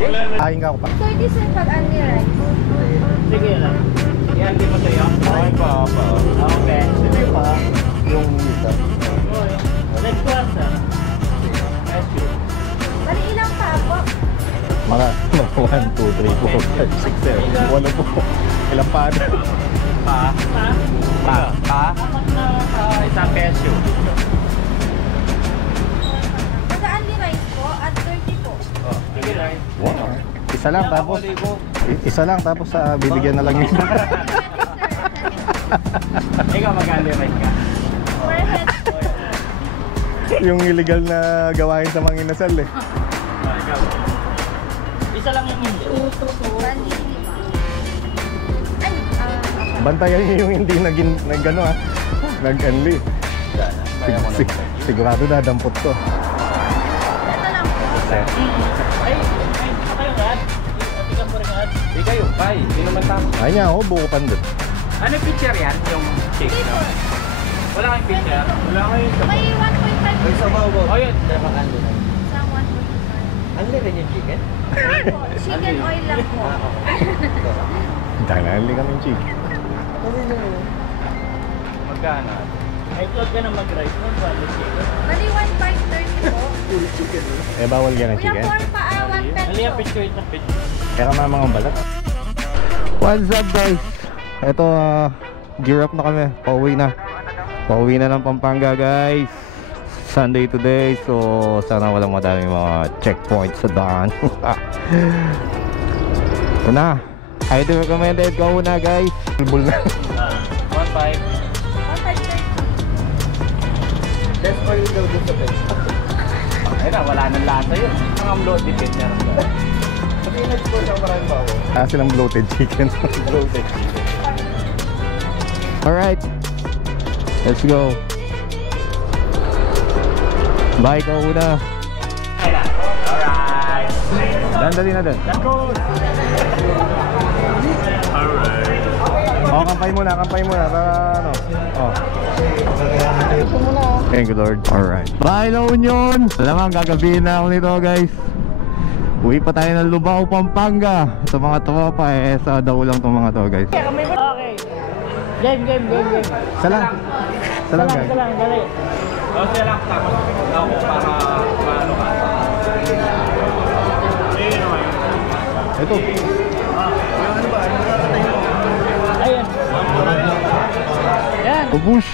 Kain ka ako pa. 30 sir pag only rice. Sige lang. Yan, di mo sa'yo? Kain pa pa. Okay. Hindi pa. Yung isa. Next class ah. Thank you. Bali ilang pa po? Mga 1, 2, 3, 4, 5, 6, 7. Wala po. Ilang pa? Pa? Pa? Pa? Pa? Apat na isang peso. Pag only rice po at 30 po. Oh, sige lang. Wow. Isa lang tapos. Isa lang tapos bibigyan na lang yun. Ikaw mag-underwrite ka. Per head. Yung illegal na gawain sa mga inasal eh. Ikaw. Isa lang yung hindi. Bali ay, Bantayan niyo yung hindi nag-ano ha. Nag-unli. Sigurado na dampot to. ito lang po. Ay, pa kayo lahat. Atikan mo rin lahat. Di kayo, bye. Di naman tama. Ay niya ako, buko pandot. Ano picture yan? Yung cake Dito. na? Wala kang picture? Wala kayong May 1.5 May sabaw ba? Oh yun. Dapat ano na. Isang 1.5. Ano rin yung chicken? Po, chicken oil lang po. Dahil kami yung chicken. Magkano? Ay, huwag ka na mag-rice mo. Bali chicken. Bali 1.5 po. Eh bawal yan ang Kuya chicken. 4 pa 1 peso. Ano yung picture ito? Picture. Kaya ka mga balat. What's up guys? Ito gear up na kami. Pauwi na. Pauwi na ng Pampanga guys. Sunday today. So sana walang madaming mga checkpoints sa daan. Ito na. Highly recommended. Go na guys. Bulbul na. 1.5. 1.5 Best oil daw dun sa best. Ayun na, wala nang lasa yun. Ang bloated din niya. Sabi nag-score siya maraming bawo. Silang bloated chicken. Bloated chicken. Alright. Let's go. Bye ka una. Alright. Dali na din. Let's go. Alright. Oh, kampay muna para ano. Oh. Thank you Lord. Alright. Bye La Union. Alam nga, gagabihin na ako nito guys. Uwi pa tayo ng Lubao, Pampanga. Ito mga tropa eh. Sa daw lang itong mga to guys. Okay. Game. Isa lang guys. Isa lang, dali. Isa lang, tapos ako para paano ka. Ito. Ayan. Yan. Push.